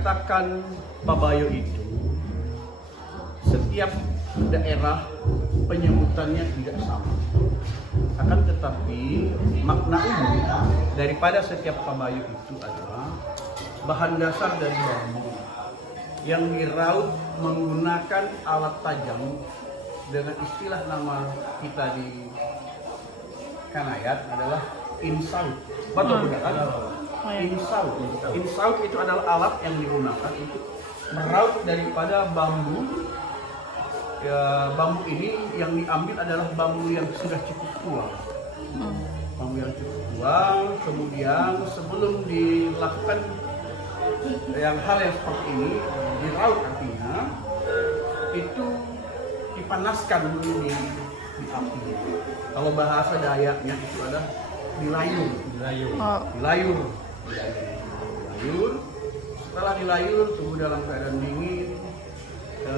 dikatakan Pabayo itu setiap daerah penyebutannya tidak sama. Akan tetapi makna umum daripada setiap Pabayo itu adalah bahan dasar dari bambu yang diraut menggunakan alat tajam dengan istilah nama kita di Kanayat adalah insaut. Betul benar kan? Insaut. Insaut itu adalah alat yang digunakan untuk meraut daripada bambu. Ya, bambu ini yang diambil adalah bambu yang sudah cukup tua. Bambu yang cukup tua, kemudian sebelum dilakukan hal yang seperti ini, diraut artinya itu dipanaskan dulu di api. Kalau bahasa Dayaknya itu adalah dilayur. Setelah dilayur tunggu dalam keadaan dingin.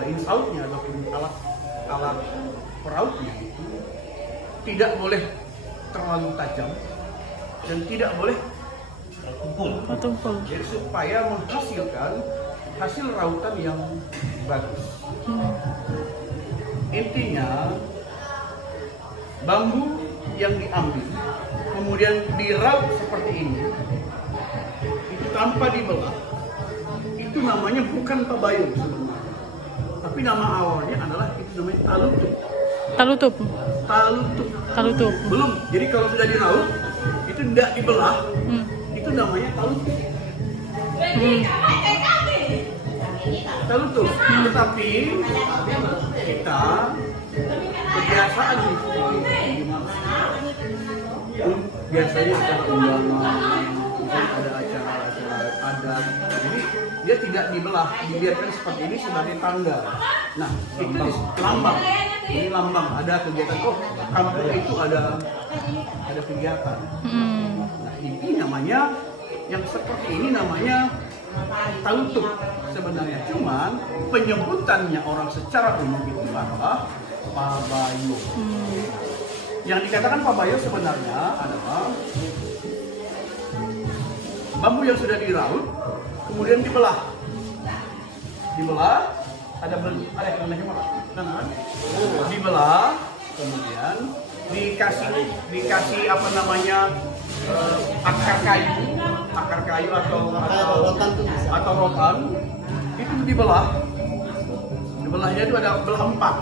Insautnya ataupun alat perautnya itu tidak boleh terlalu tajam dan tidak boleh tumpul. Jadi supaya menghasilkan hasil rautan yang bagus. Intinya bambu yang diambil kemudian diraut seperti ini itu tanpa dibelah, itu namanya bukan Pabayo sebenarnya. Tapi nama awalnya adalah itu namanya talutup. Belum. Jadi kalau sudah diraut itu tidak dibelah, itu namanya talutup. Tetapi kita kebiasaan di biasanya acara undangan, ada acara-acara adat, jadi dia tidak dibelah, dibiarkan seperti ini sebagai tanda. Nah, itu lambang. Ini lambang, ada kegiatan. Oh, kampung itu ada kegiatan. Nah, ini namanya yang seperti ini namanya talutup sebenarnya. Cuman penyebutannya orang secara umum itu adalah Pabayo. Yang dikatakan Pabayo sebenarnya adalah bambu yang sudah diraut kemudian dibelah, ada yang dibelah, kemudian dikasih apa namanya akar kayu atau rotan itu dibelahnya itu ada belah empat.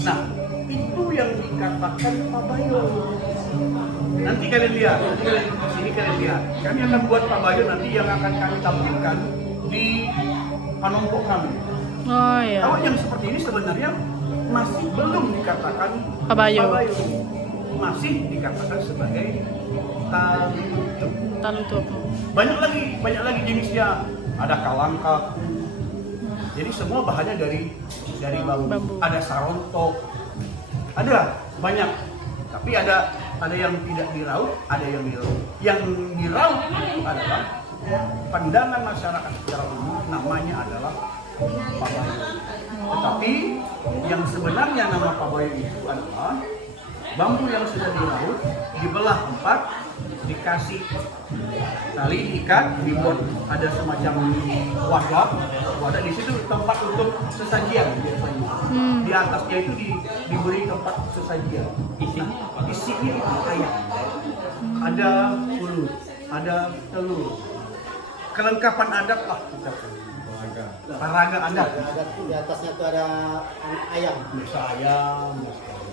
Nah, itu yang dikatakan Pabayo. Nanti kalian lihat, kami akan buat Pabayo nanti yang akan kami tampilkan di panompok kami. Oh iya. Kalau yang seperti ini sebenarnya masih belum dikatakan Pabayo. Masih dikatakan sebagai talutup. Banyak lagi jenisnya. Ada kalangka. Jadi semua bahannya dari bambu. Ada sarontok. Ada banyak. Tapi ada yang tidak diraut, ada yang diraut. Yang diraut itu adalah pandangan masyarakat secara umum namanya adalah Pabayo. Tetapi yang sebenarnya nama Pabayo itu adalah bambu yang sudah diraut, dibelah empat, dikasih tali ikat, dibuat ada semacam wadah di situ tempat untuk sesajian biasanya. Di atasnya itu diberi tempat sesajian. Isinya itu ayam, ada ulut, ada telur, kelengkapan adat lah kita. Peraga adat. Di atasnya itu ada ayam. Ayam.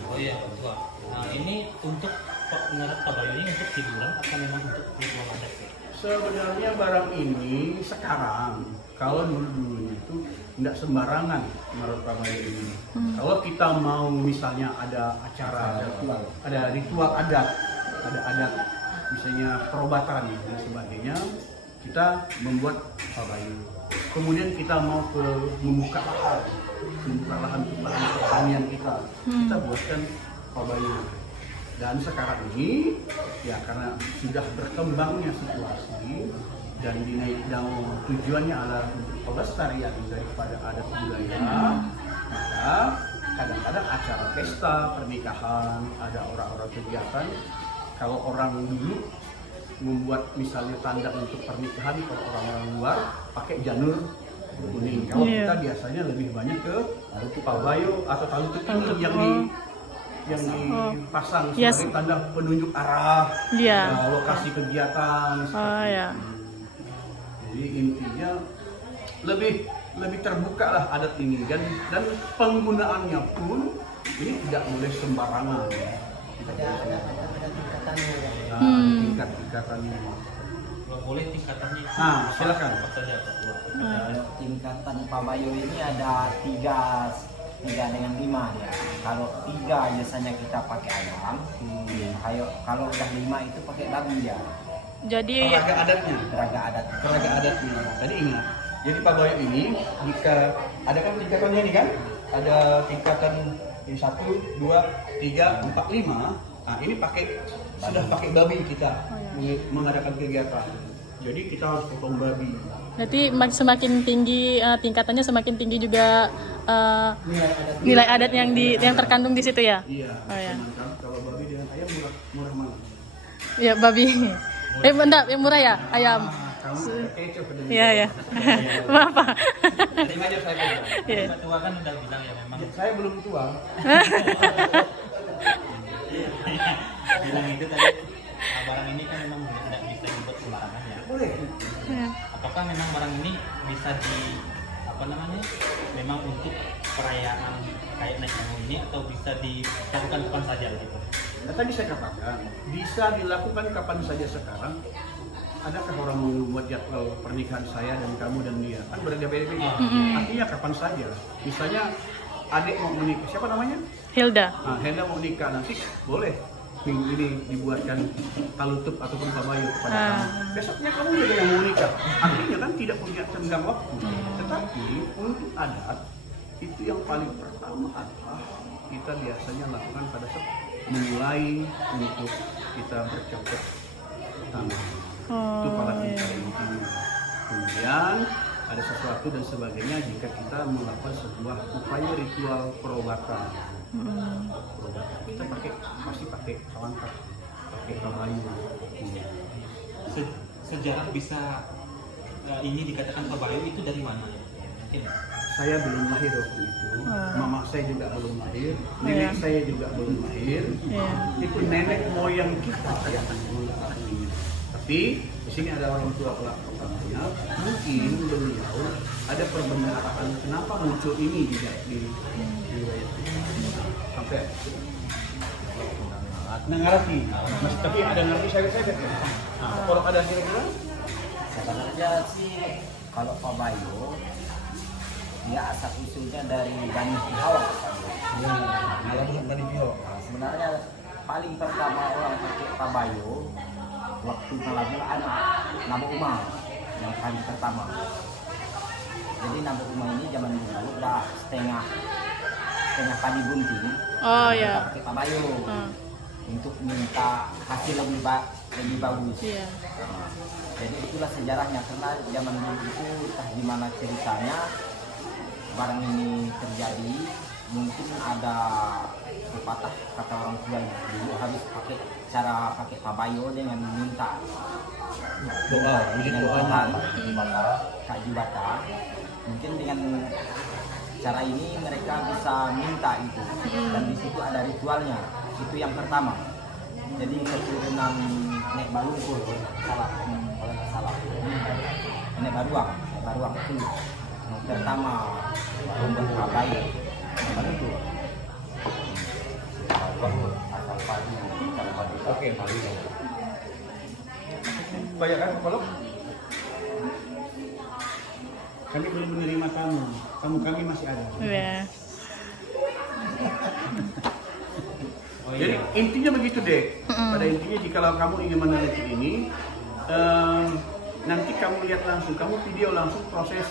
Oh iya, Pak. Nah, ini untuk menurut Pabayo ini untuk hiburan atau memang untuk ritual adat? Sebenarnya barang ini sekarang, kalau dulu itu tidak sembarangan menurut Pabayo ini. Kalau kita mau misalnya ada acara, ada ritual adat, misalnya perobatan dan sebagainya, kita membuat Pabayo. Kemudian kita mau membuka lahan untuk lahan pertanian kita buatkan Pabayo. Dan sekarang ini ya karena sudah berkembangnya situasi dan tujuannya adalah pelestarian daripada adat budaya, maka kadang-kadang acara pesta pernikahan ada orang-orang kegiatan. Kalau orang dulu membuat misalnya tanda untuk pernikahan kalau orang-orang luar pakai janur kuning. Kalau Iya. kita biasanya lebih banyak ke pabayo atau talutuk ini yang dipasang Yes. sebagai tanda penunjuk arah, Iya. lokasi kegiatan. Oh ya. Jadi intinya lebih terbuka lah adat ini dan penggunaannya pun ini tidak boleh sembarangan. Ada tingkatannya ya. Tingkat-tingkatannya. Kalau boleh tingkatannya itu Nah, silakan. apa saja Pak? Kalau tingkatan pabayo ini ada tiga dengan 5 ya. Kalau 3 biasanya kita pakai ayam. Kalau udah 5 itu pakai babi ya. Jadi Peraga adatnya. Peraga adat. Peraga adatnya. Tadi ingat. Jadi pabayo ini jika ada kan tingkatannya nih kan? Ada tingkatan yang 1, 2, 3, 4, 5. Nah, ini sudah pakai babi kita mengadakan kegiatan. Jadi kita harus potong babi. berarti semakin tinggi tingkatannya semakin tinggi juga Nilai adat nilai adat yang terkandung di situ ya. Iya. Oh, ya. Sedangkan kalau babi dengan ayam murah mana? Ya babi. Bentar, yang murah ya ayam. Kamu kecoh pada Iya ya. Maaf Pak. Terima aja saya bilang. Iya. Pak Tua kan udah bilang ya memang Saya belum tua. bilang itu tadi barang ini kan memang tidak bisa dibuat sembarangan ya. Boleh. Apakah memang barang ini bisa memang untuk perayaan kayak naik gunung ini atau bisa dilakukan kapan saja gitu? Nah, tadi saya katakan bisa dilakukan kapan saja sekarang. Adakah orang membuat jadwal pernikahan saya dan kamu dan dia? Kan berbeda-beda. Artinya kapan saja. Misalnya adik mau menikah, siapa namanya? Hilda. Nah, Hilda mau nikah nanti boleh minggu ini dibuatkan talutup ataupun pabayo kepada kamu. Besoknya kamu juga yang mau nikah. Artinya kan tidak punya tenggang waktu. Tetapi untuk adat itu yang paling pertama adalah kita biasanya lakukan pada saat memulai untuk kita bercocok tanam. Itu pada tingkat intinya. Kemudian ada sesuatu dan sebagainya jika kita melakukan sebuah upaya ritual perobatan. Kita pasti pakai kalangkah, pakai kayu. Sejarah bisa ini dikatakan pabayo itu dari mana? Mungkin Saya belum lahir waktu itu, mama saya juga belum lahir, nenek saya juga belum lahir. Itu nenek moyang kita yang menggunakan ini. Tapi di sini ada orang tua pelakunya, mungkin beliau ada perbendaharaan kenapa muncul ini di wilayah kita. Sampai ngerti, tapi ada ngerti saya. Kalau ada kira-kira Sebenarnya sih kalau pabayo dia asal usulnya dari Bani Hawa. dari Pihak. Nah, sebenarnya paling pertama orang pakai pabayo waktu ngelabu anak Nabi Umar yang kali pertama. Jadi Nabi Umar ini zaman dulu udah setengah padi bunting. Oh Kita ya. pakai pabayo untuk minta hasil lebih bagus. Iya. Jadi itulah sejarahnya karena zaman dulu itu entah gimana ceritanya barang ini terjadi, mungkin ada pepatah kata orang tua dulu harus pakai pabayo dengan minta Doa, dengan doa. Kak Jubata. Mungkin dengan cara ini mereka bisa minta itu dan di situ ada ritualnya. Itu yang pertama. Jadi keturunan Nek Balungkul kalau nggak salah. Nek Baruang itu yang pertama membuat pabayo. Balungkul. Oke. Banyak kan kalau kami belum menerima tamu kami masih ada. Iya. Jadi intinya begitu deh. Pada intinya jika kamu ingin meneliti ini, nanti kamu lihat langsung, kamu video langsung proses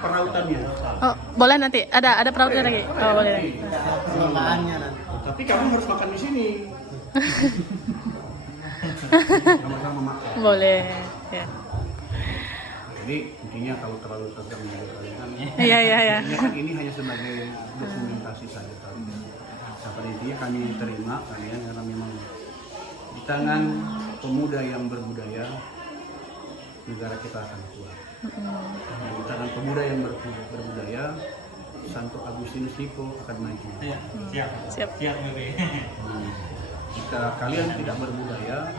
perautannya. Oh, boleh nanti. Ada perautnya lagi. Oh, boleh. pengelolaannya nanti. Tapi kamu harus makan di sini. Sama-sama makan. Boleh. Ya. Jadi intinya kalau terlalu tegang menurut kalian, Iya. intinya kan ini hanya sebagai dokumentasi saja kalian. Pada intinya kami terima kalian karena memang di tangan pemuda yang berbudaya, negara kita akan kuat. Di tangan pemuda yang berbudaya, Santo Agustinus Hippo akan maju. Iya, siap. Siap. Siap, Bebe. Jika kalian tidak berbudaya,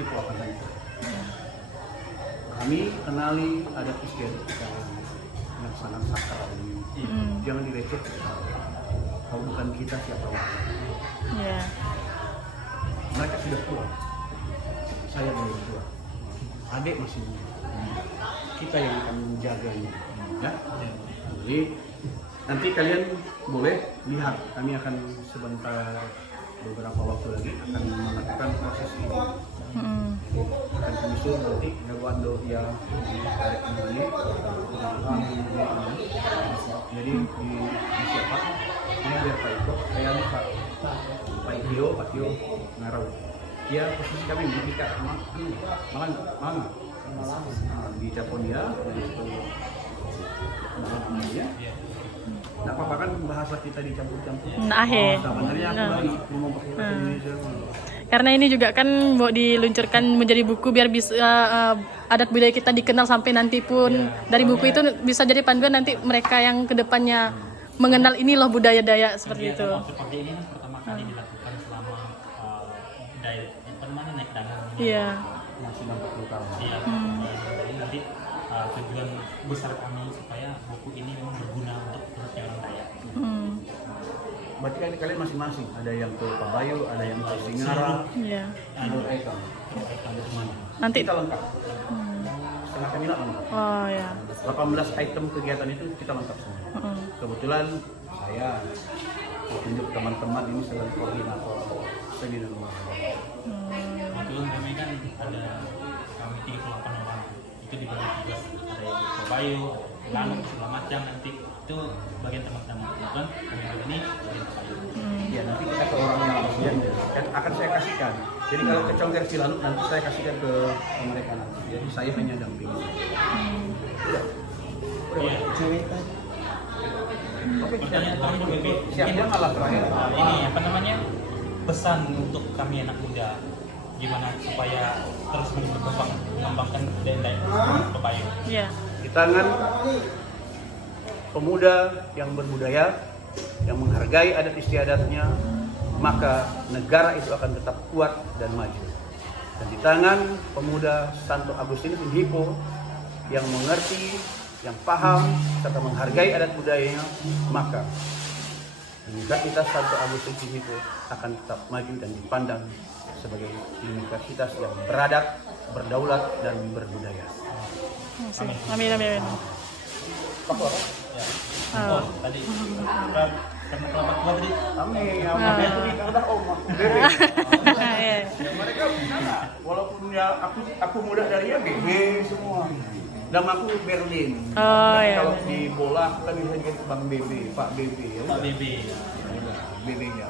Hippo akan hancur. Kami kenali adat istiadat kita yang sangat sakral ini. Jangan direcehkan. Kalau bukan kita, siapa lagi? Ya. Mereka sudah tua. Saya belum tua. Adik masih muda. Kita yang akan menjaganya. Ya? Jadi nanti kalian boleh lihat. Kami akan sebentar beberapa waktu lagi akan melakukan proses ini. Akan kami suruh nanti Gawando ya tarik kembali. Jadi di siapa? Ini biar Pak Iko, saya nih Pak Tio ngarau. Dia posisi kami di Tika Malang di Japon dia, ya. Nah, apa kan bahasa kita dicampur-campur. Nah, Sebenarnya aku lagi ngomong pakai bahasa Indonesia. Karena ini juga kan mau diluncurkan menjadi buku biar bisa adat budaya kita dikenal sampai nanti pun dari buku itu bisa jadi panduan nanti mereka yang kedepannya mengenal ini loh budaya Dayak seperti itu. Seperti ini kan pertama kali dilakukan selama naik dagang. Iya. Masih 60 tahun. Iya. Jadi nanti tujuan besar kami supaya buku ini memang berguna untuk orang Dayak. Berarti kan kalian masing-masing, ada yang ke Pabayu, ada yang ke Singara, Iya. ada Ekam. Ada semuanya. Nanti. Kita lengkap. Setengah Kamila lengkap. Oh ya. 18 item kegiatan itu kita lengkap semua. Kebetulan saya tunjuk teman-teman ini sebagai koordinator seni dan olahraga. Kebetulan kami kan ada kami 38 orang, itu dibagi tugas, ada yang Pabayu, Lanuk, segala macam, nanti itu bagian teman-teman. Kebetulan kami ini bagian Pabayu. Ya nanti kita ke orang yang langsung kan akan saya kasihkan. Jadi kalau ke Congger Cilanuk nanti saya kasihkan ke mereka nanti. Jadi saya hanya dampingi. Udah. Iya. Cewek tadi. Oke, Pertanyaan kami juga Bebe. siapa malah terakhir? Ini apa namanya, pesan untuk kami anak muda gimana supaya terus mengembangkan budaya Pabayu. Iya. Di tangan pemuda yang berbudaya, yang menghargai adat istiadatnya, maka negara itu akan tetap kuat dan maju. Dan di tangan pemuda Santo Agustinus Hippo yang mengerti, yang paham, serta menghargai adat budayanya, maka Universitas Santo Agustinus Hippo akan tetap maju dan dipandang sebagai universitas yang beradat, berdaulat, dan berbudaya. Amin, amin. Apa? Ya. Oh. Tadi karena kerabat tua tadi. Amin, amin. Itu di udah omah. Iya. Ya, mereka sama. Walaupun ya aku muda dari ya BB semua. Nama aku Berlin. Oh, Tapi iya. kalau di bola aku kan bisa jadi Bang BB, Pak BB ya. Pak Bebe. BB-nya.